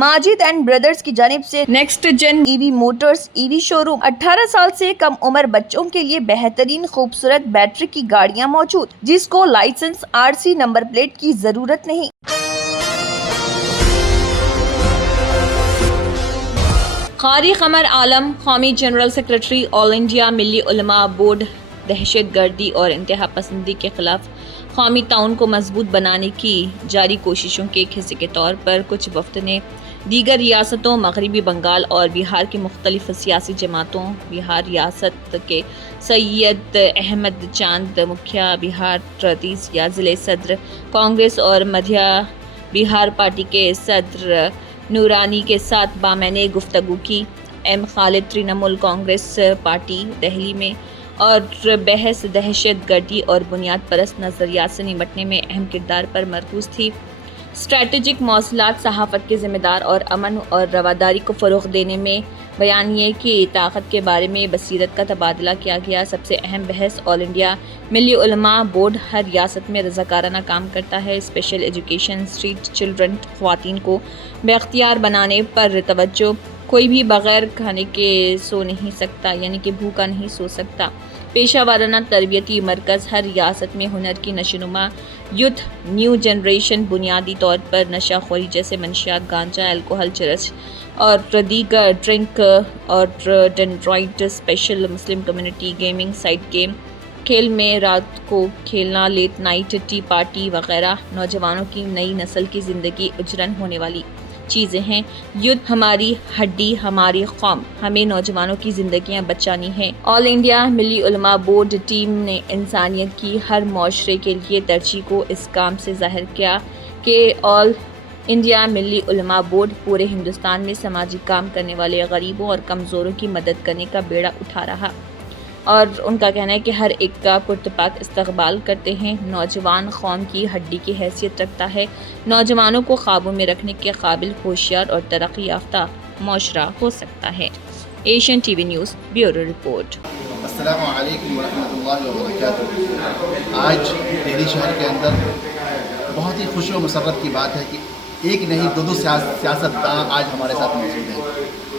Majid and brothers की जानिब से next gen EV motors EV showroom 18 साल से कम उम्र बच्चों के लिए बेहतरीन खूबसूरत बैटरी की गाड़ियां मौजूद, जिसको लाइसेंस आरसी नंबर प्लेट की जरूरत नहीं। कारी कमर आलम, कौमी जनरल सेक्रेटरी ऑल इंडिया मिली उलमा बोर्ड, दहशत गर्दी और इंतहा पसंदी के खिलाफ कौमी ताउन को मजबूत बनाने की जारी कोशिशों के एक हिस्से के तौर पर कुछ वफ्द ने दीगर रियासतों मगरबी बंगाल और बिहार की मुख्तलिफ सियासी जमातों, बिहार रियासत के सैयद अहमद चांद मुखिया, बिहार रईस या ज़िले सदर कांग्रेस और मध्य बिहार पार्टी के सदर नूरानी के साथ बामैने गुफ्तगू की। एम खालिद तृणमूल कांग्रेस पार्टी दिल्ली में और बहस दहशत गर्दी और बुनियाद परस्त नज़रियात से निपटने में अहम किरदार पर मरकूज थी। स्ट्रैटेजिक मौसलात, सहाफ़त के ज़िम्मेदार और अमन और रवादारी को फ़रोग़ देने में बयानिए की ताकत के बारे में बसीरत का तबादला किया गया। सबसे अहम बहस ऑल इंडिया मिली उलमा बोर्ड हर रियासत में रज़ाकाराना काम करता है। स्पेशल एजुकेशन, स्ट्रीट चिल्ड्रन, ख़वातीन को बेख्तियार बनाने पर तवज्जो। कोई भी बग़ैर खाने के सो नहीं सकता, यानी कि भूखा नहीं सो सकता। पेशा वाराना तरबियती मरकज़, हर रियासत में हुनर की नशोनुमा, यूथ न्यू जनरेशन, बुनियादी तौर पर नशा खोरी जैसे मंशियात, गांजा, अल्कोहल, चरस और दीगर ड्रिंक और dendrite, special Muslim community, gaming, side game, खेल में रात को खेलना, लेट नाइट टी पार्टी वगैरह नौजवानों की नई नस्ल की ज़िंदगी उजरन होने वाली चीज़ें हैं। युद्ध हमारी हड्डी, हमारी कौम, हमें नौजवानों की ज़िंदगियां बचानी हैं। ऑल इंडिया मिली उलमा बोर्ड टीम ने इंसानियत की हर माशरे के लिए तरजीह को इस काम से ज़ाहिर किया कि ऑल इंडिया मिली उलमा बोर्ड पूरे हिंदुस्तान में समाजी काम करने वाले गरीबों और कमज़ोरों की मदद करने का बेड़ा उठा रहा, और उनका कहना है कि हर एक का पुरतपाक इस्तकबाल करते हैं। नौजवान कौम की हड्डी की हैसियत रखता है। नौजवानों को क़ाबू में रखने के काबिल, होशियार और तरक्की याफ्ता माशरा हो सकता है। Asian TV news bureau report. अस्सलामु अलैकुम वरहमतुल्लाहि वबरकातुहू। आज दिल्ली शहर के अंदर बहुत ही खुशी और मसरत की बात है कि एक नहीं दो सियासतदान आज हमारे साथ मौजूद हैं,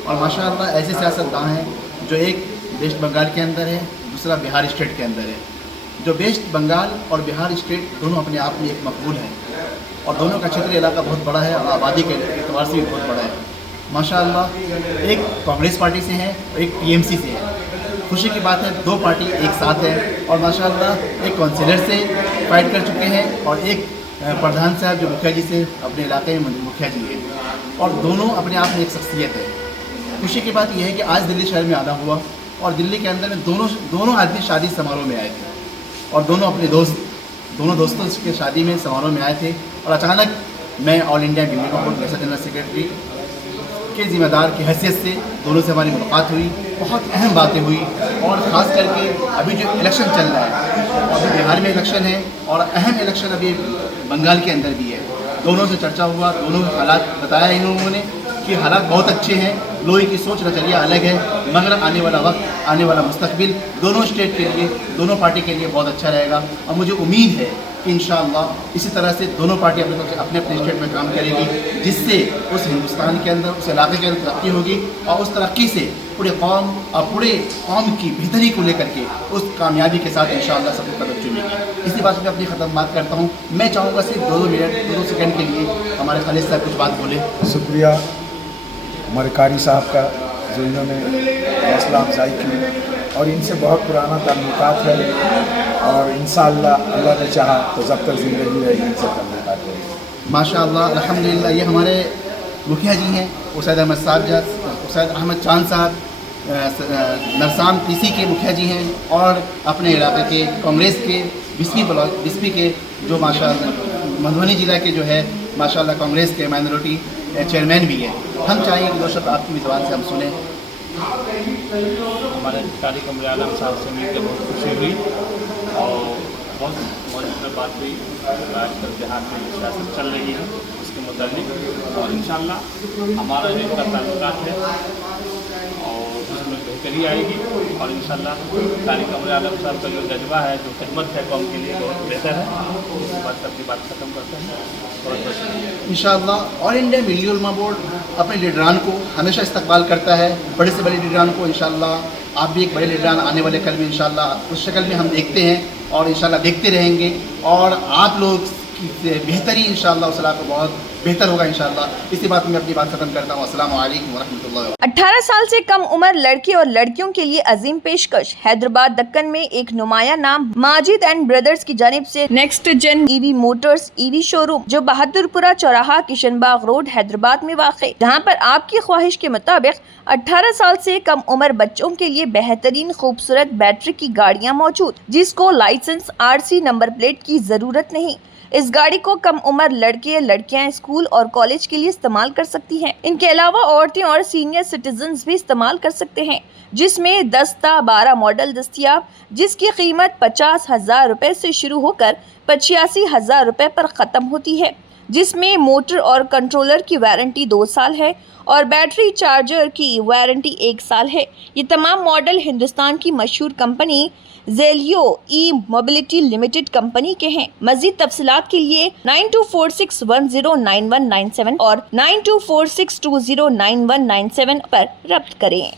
और माशाअल्लाह ऐसे सियासतदान हैं जो एक वेस्ट बंगाल के अंदर है, दूसरा बिहार स्टेट के अंदर है। जो वेस्ट बंगाल और बिहार स्टेट दोनों अपने आप में एक मकबूल हैं, और दोनों का क्षेत्रीय इलाका बहुत बड़ा है और आबादी के एतबार से भी बहुत बड़ा है। माशाअल्लाह एक कांग्रेस पार्टी से है और एक टीएमसी से है। खुशी की बात है दो पार्टी एक साथ है, और माशाअल्लाह एक काउंसिलर से फाइट कर चुके हैं और एक प्रधान साहब जो मुखिया जी से अपने इलाके में मुखिया जी हैं, और दोनों अपने आप में एक शख्सियत है। खुशी की बात यह है कि आज दिल्ली शहर में आना हुआ, और दिल्ली के अंदर में दोनों आदमी शादी समारोह में आए थे, और दोनों दोस्तों के शादी में समारोह में आए थे, और अचानक मैं ऑल इंडिया मिली बोर्ड नेशनल जनरल सेक्रेटरी के ज़िम्मेदार की हैसियत से दोनों से हमारी मुलाकात हुई। बहुत अहम बातें हुई, और ख़ास करके अभी जो इलेक्शन चल रहा है, अभी बिहार में इलेक्शन है और अहम इलेक्शन अभी बंगाल के अंदर भी है। दोनों से चर्चा हुआ, दोनों के हालात बताया इन लोगों ने कि हालात बहुत अच्छे हैं, लोगों की सोच नज़रिया अलग है, मगर आने वाला वक्त, आने वाला मुस्तकबिल दोनों स्टेट के लिए, दोनों पार्टी के लिए बहुत अच्छा रहेगा। और मुझे उम्मीद है कि इंशाअल्लाह इसी तरह से दोनों पार्टी अपने अपने स्टेट में काम करेगी, जिससे उस हिंदुस्तान के अंदर, उस इलाके के अंदर तरक्की होगी, और उस तरक्की से पूरे कौम और पूरे कौम की बेहतरी को लेकर के उस कामयाबी के साथ इंशाअल्लाह सबको कदम चुनेगी। इसी बात पर अपनी ख़त्म करता हूँ। मैं चाहूँगा सिर्फ 2 मिनट 2 सेकंड के लिए हमारे खालिद साहब कुछ बात बोले। शुक्रिया हमारे कारी साहब का, जो इन्होंने हौसला अफजाई की, और इनसे बहुत पुराना ताल्लुकात है, और इंशाअल्लाह अल्लाह ने चाहा तो जब तक ज़िंदगी रहेगी इनसे ताल्लुकात रहेगी। माशाअल्लाह अल्हम्दुलिल्लाह। ये हमारे मुखिया जी हैं, उसैद अहमद चांद साहब, नरसान पीसी के मुखिया जी हैं, और अपने इलाके के कांग्रेस के बिस्पी के जो माशाअल्लाह मधुबनी ज़िला के जो है माशाअल्लाह कांग्रेस के माइनॉरिटी चेयरमैन भी है। हम चाहेंगे कि 2 शब्द आपकी ज़बान से हम सुने। हमारे कारी कमर आलम साहब से मिलकर बहुत खुशी हुई, और बहुत मौजूदा बात हुई आजकल बिहार में सियासत चल रही है उसके मुताबिक, और इंशाअल्लाह हमारा जो इनका ताल्लुकात है और उसमें कर ही आएगी। और इंशाल्लाह कारी कमर आलम साहब का जो जज्बा है, जो खिदमत है कौम के लिए, बहुत बेहतर है। इसके बाद सबकी बात ख़त्म करते हैं। बहुत बहुत शुक्रिया। इंशाअल्लाह ऑल इंडिया मिल्ली उलमा बोर्ड अपने लीडरान को हमेशा इस्तकबाल करता है, बड़े से बड़े लीडरान को। इंशाअल्लाह आप भी एक बड़े लीडरान आने वाले कल में इंशाअल्लाह उस शक्ल में हम देखते हैं और इंशाअल्लाह देखते रहेंगे। और आप लोग की बेहतरी इंशाअल्लाह उस को बहुत बेहतर होगा इंशाअल्लाह। इसी बात में अपनी बात खत्म करता हूँ। अस्सलाम वालेकुम वरहमतुल्लाहि। 18 साल से कम उम्र लड़के और लड़कियों के लिए अजीम पेशकश। हैदराबाद दक्कन में एक नुमाया नाम माजिद एंड ब्रदर्स की जानिब से next gen EV motors EV showroom, जो बहादुरपुरा चौराहा किशनबाग रोड हैदराबाद में वाक़, जहां पर आपकी ख्वाहिश के मुताबिक 18 साल से कम उम्र बच्चों के लिए बेहतरीन खूबसूरत बैटरी की गाड़ियाँ मौजूद, जिसको लाइसेंस RC नंबर प्लेट की जरूरत नहीं। इस गाड़ी को कम उम्र लड़के लड़कियां स्कूल और कॉलेज के लिए इस्तेमाल कर सकती हैं। इनके अलावा औरतें और सीनियर सिटीजन्स भी इस्तेमाल कर सकते हैं, जिसमें 10 ता 12 मॉडल दस्तियाब, जिसकी कीमत 50,000 रुपए से शुरू होकर 85,000 रुपए पर ख़त्म होती है, जिसमें मोटर और कंट्रोलर की वारंटी 2 साल है और बैटरी चार्जर की वारंटी 1 साल है। ये तमाम मॉडल हिंदुस्तान की मशहूर कंपनी जेलियो ई मोबिलिटी लिमिटेड कंपनी के हैं। मज़ीद तफसीलात के लिए 9246109197 और 9246209197 पर रब्त करें।